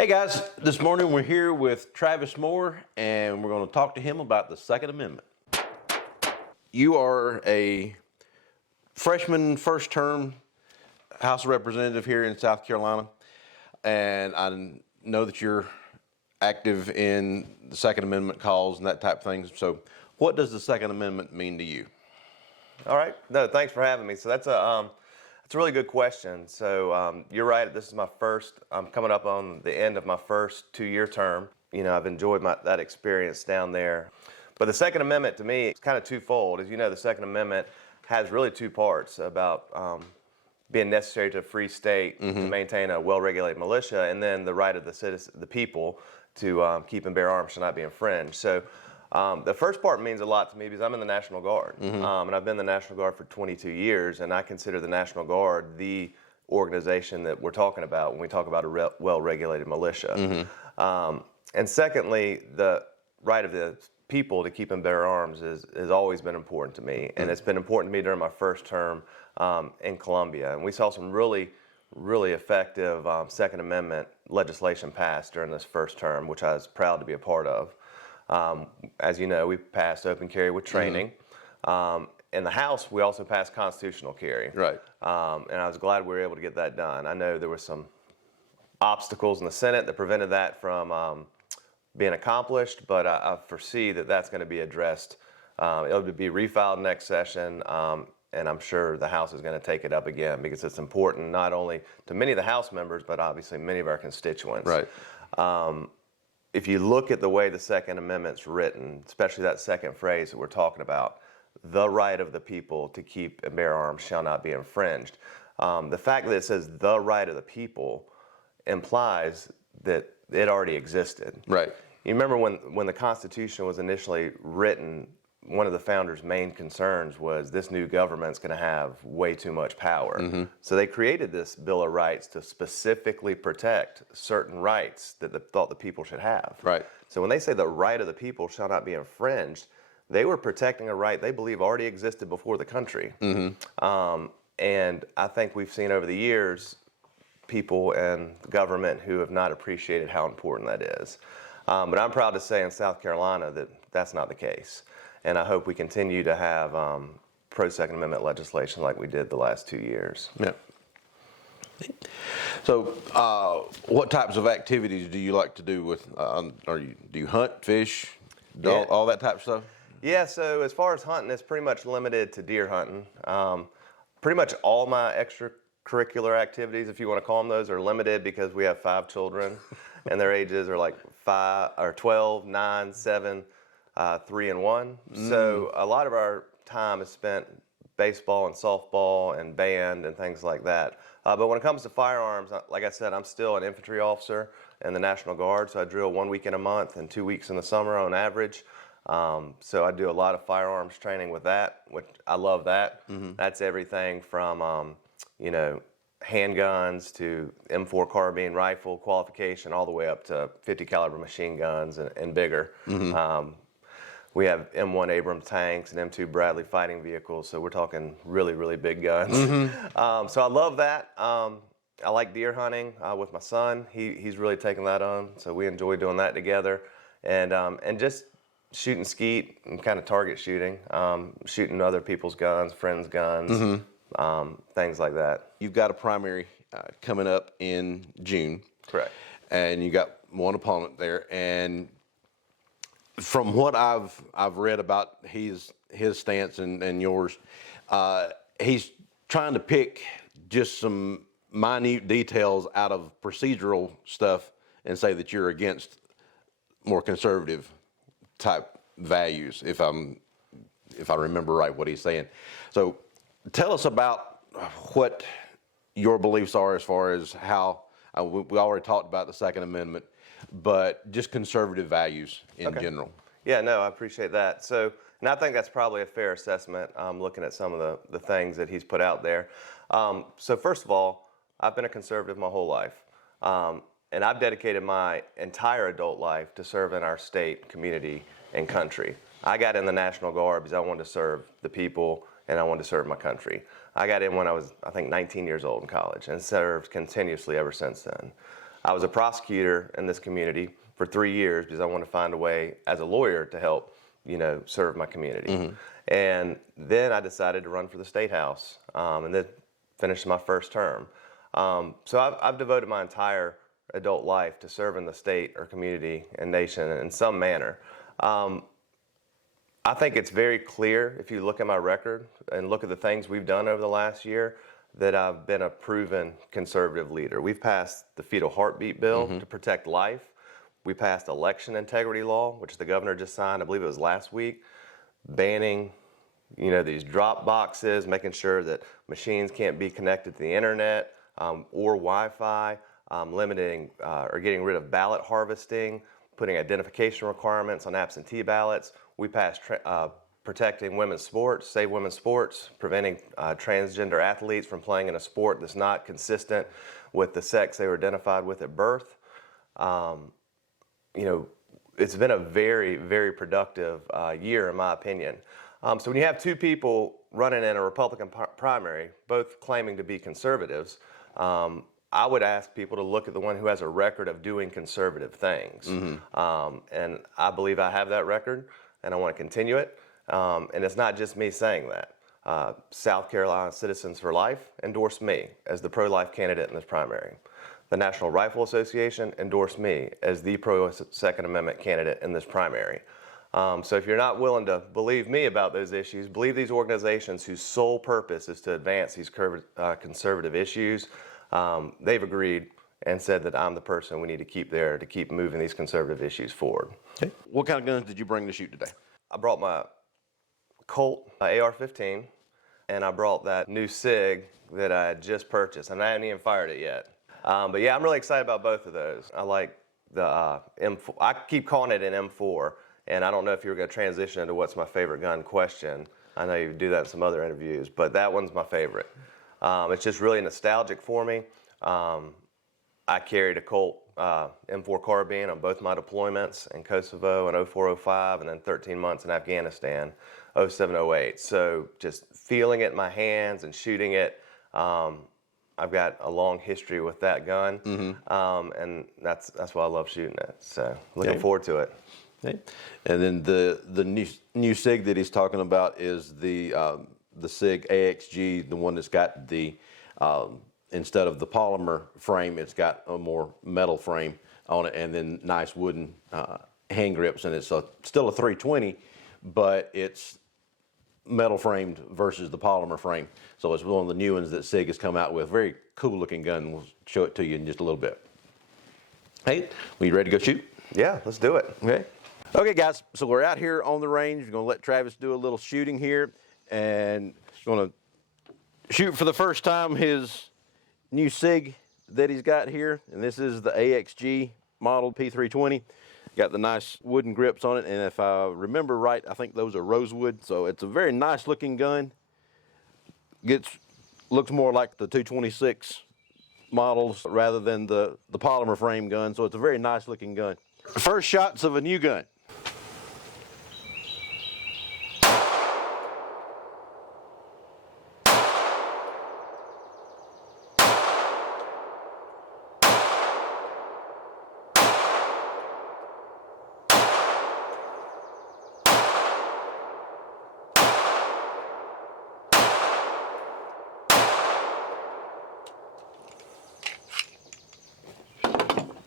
Hey guys, this morning we're here with Travis Moore and we're going to talk to him about the Second Amendment. You are a freshman first term House Representative here in South Carolina, and I know that you're active in the Second Amendment cause and that type of thing. So what does the Second Amendment mean to you? All right. No, thanks for having me. So that's a really good question. So you're right. This is my first. I'm coming up on the end of my first 2-year term. You know, I've enjoyed that experience down there. But the Second Amendment to me is kind of twofold. As you know, the Second Amendment has really two parts about being necessary to a free state to maintain a well-regulated militia, and then the right of the people to keep and bear arms shall not be infringed. So. The first part means a lot to me because I'm in the National Guard, and I've been in the National Guard for 22 years, and I consider the National Guard the organization that we're talking about when we talk about a well-regulated militia. And secondly, the right of the people to keep and bear arms has always been important to me, and it's been important to me during my first term in Columbia. And we saw some really effective Second Amendment legislation passed during this first term, which I was proud to be a part of. As you know, we passed open carry with training. In the House, we also passed constitutional carry. Right. And I was glad we were able to get that done. I know there were some obstacles in the Senate that prevented that from being accomplished, but I foresee that that's going to be addressed. It'll be refiled next session, and I'm sure the House is going to take it up again because it's important not only to many of the House members, but obviously many of our constituents. Right. If you look at the way the Second Amendment's written, especially that second phrase that we're talking about, the right of the people to keep and bear arms shall not be infringed. The fact that it says the right of the people implies that it already existed. Right. You remember when the Constitution was initially written, one of the founders' main concerns was this new government's going to have way too much power. So they created this Bill of Rights to specifically protect certain rights that they thought the people should have. Right. So when they say the right of the people shall not be infringed, they were protecting a right they believe already existed before the country. And I think we've seen over the years people and the government who have not appreciated how important that is. But I'm proud to say in South Carolina that that's not the case. And I hope we continue to have pro-Second Amendment legislation like we did the last 2 years. Yeah. So, what types of activities do you like to do with? Do you hunt, fish, all that type of stuff? Yeah. So as far as hunting, it's pretty much limited to deer hunting. Pretty much all my extracurricular activities, if you want to call them those, are limited because we have 5 children, and their ages are like 12, 9, 7. 3 and 1. So a lot of our time is spent baseball and softball and band and things like that. But when it comes to firearms, like I said, I'm still an infantry officer in the National Guard, so I drill 1 weekend a month and 2 weeks in the summer on average. So I do a lot of firearms training with that, which I love that. That's everything from, handguns to M4 carbine rifle qualification all the way up to 50 caliber machine guns and bigger. We have M1 Abrams tanks and M2 Bradley fighting vehicles, so we're talking really big guns. So I love that. I like deer hunting with my son. He's really taken that on, so we enjoy doing that together. And just shooting skeet and kind of target shooting, shooting other people's guns, friends' guns, things like that. You've got a primary coming up in June. Correct. And you got one opponent there, and from what I've read about his stance and yours, he's trying to pick just some minute details out of procedural stuff and say that you're against more conservative type values, if I remember right what he's saying. So tell us about what your beliefs are as far as how we already talked about the Second Amendment, but just conservative values in general. Yeah, no, I appreciate that. So, and I think that's probably a fair assessment, looking at some of the things that he's put out there. So first of all, I've been a conservative my whole life. And I've dedicated my entire adult life to serving our state, community, and country. I got in the National Guard because I wanted to serve the people and I wanted to serve my country. I got in when I was, I think, 19 years old in college and served continuously ever since then. I was a prosecutor in this community for 3 years because I wanted to find a way as a lawyer to help, serve my community. And then I decided to run for the state house, and then finished my first term. So I've devoted my entire adult life to serving the state or community and nation in some manner. I think it's very clear if you look at my record and look at the things we've done over the last year that I've been a proven conservative leader. We've passed the fetal heartbeat bill to protect life. We passed election integrity law, which the governor just signed, I believe it was last week, banning these drop boxes, making sure that machines can't be connected to the internet or Wi-Fi, limiting or getting rid of ballot harvesting, putting identification requirements on absentee ballots. We passed protecting women's sports, save women's sports, preventing transgender athletes from playing in a sport that's not consistent with the sex they were identified with at birth. It's been a very, very productive year, in my opinion. So when you have two people running in a Republican primary, both claiming to be conservatives, I would ask people to look at the one who has a record of doing conservative things. And I believe I have that record, and I want to continue it. And it's not just me saying that. South Carolina Citizens for Life endorsed me as the pro-life candidate in this primary. The National Rifle Association endorsed me as the pro-Second Amendment candidate in this primary. So if you're not willing to believe me about those issues, believe these organizations whose sole purpose is to advance these conservative issues. They've agreed and said that I'm the person we need to keep there to keep moving these conservative issues forward. Okay. What kind of guns did you bring to shoot today? I brought my Colt AR-15, and I brought that new Sig that I had just purchased, and I haven't even fired it yet. But yeah, I'm really excited about both of those. I like the M4. I keep calling it an M4, and I don't know if you were going to transition into what's my favorite gun question. I know you do that in some other interviews, but that one's my favorite. It's just really nostalgic for me. I carried a Colt M4 carbine on both my deployments in Kosovo in 04-05 and then 13 months in Afghanistan, 07-08. So just feeling it in my hands and shooting it, I've got a long history with that gun, and that's why I love shooting it. So looking forward to it. Okay. And then the new Sig that he's talking about is the Sig AXG, the one that's got the instead of the polymer frame, it's got a more metal frame on it, and then nice wooden hand grips, and it's still a 320, but it's metal framed versus the polymer frame. So it's one of the new ones that Sig has come out with. Very cool looking gun. We'll show it to you in just a little bit. Hey, are you ready to go shoot? Yeah, let's do it. Okay. Okay, guys, so we're out here on the range. We're going to let Travis do a little shooting here, and we're going to shoot for the first time his new Sig that he's got here, and this is the AXG model P320. Got the nice wooden grips on it, and if I remember right, I think those are rosewood, so it's a very nice looking gun. Looks more like the 226 models rather than the polymer frame gun, so it's a very nice looking gun. First shots of a new gun.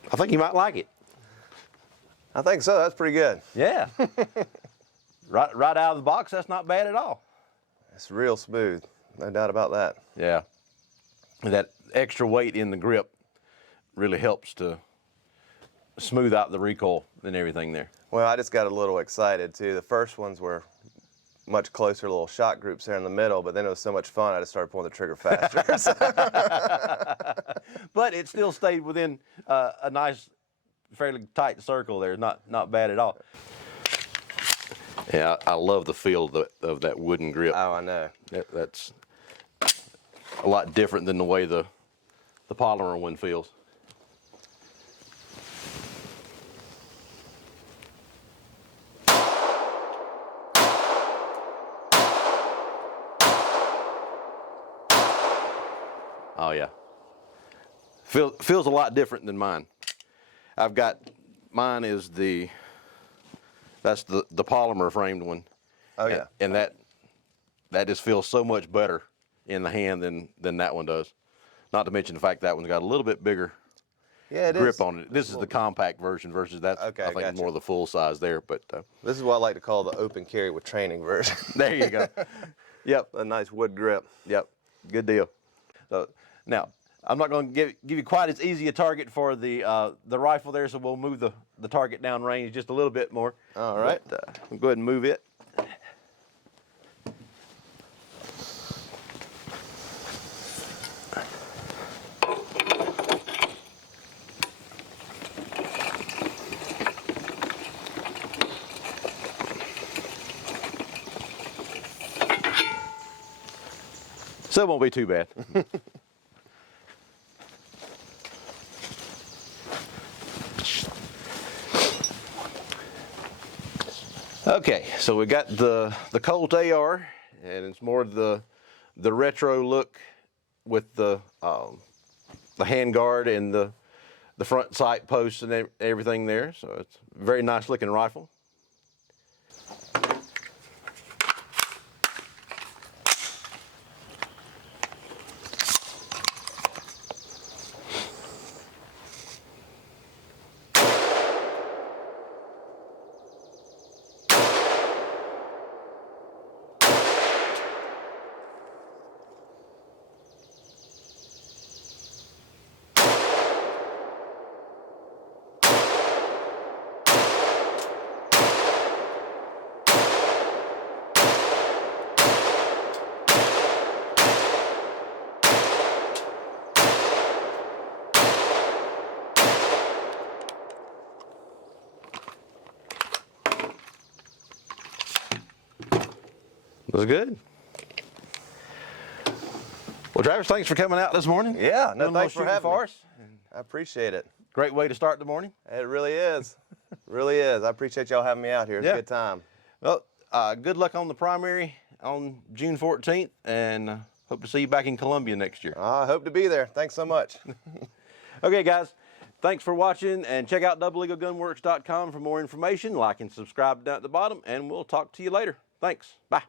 I think you might like it. I think so. That's pretty good. Yeah. right out of the box, that's not bad at all. It's real smooth. No doubt about that. Yeah. That extra weight in the grip really helps to smooth out the recoil and everything there. Well, I just got a little excited too. The first ones were much closer little shot groups there in the middle, but then it was so much fun I just started pulling the trigger faster. But it still stayed within a nice, fairly tight circle there. Not bad at all. Yeah, I love the feel of that wooden grip. Oh, I know. That's a lot different than the way the polymer one feels. Oh yeah. Feels a lot different than mine. I've got, mine is that's the polymer framed one. Oh yeah. And that just feels so much better in the hand than that one does. Not to mention the fact that one's got a little bit bigger grip on it. This is the compact version versus that. Okay, I think more of the full size there. But this is what I like to call the open carry with training version. there you go. Yep. A nice wood grip. Yep. Good deal. So now I'm not going to give you quite as easy a target for the rifle there, so we'll move the target down range just a little bit more. All right. But, we'll go ahead and move it. So it won't be too bad. Okay, so we got the Colt AR, and it's more the retro look with the handguard and the front sight posts and everything there. So it's a very nice looking rifle. Was good. Well, Travis, thanks for coming out this morning. Yeah, no, Doing thanks for having me. us. I appreciate it. Great way to start the morning. It really is. Really is. I appreciate y'all having me out here. It's a good time. Well, good luck on the primary on June 14th, and hope to see you back in Columbia next year. I hope to be there. Thanks so much. Okay, guys, thanks for watching, and check out doublelegalgunworks.com for more information. Like and subscribe down at the bottom, and we'll talk to you later. Thanks. Bye.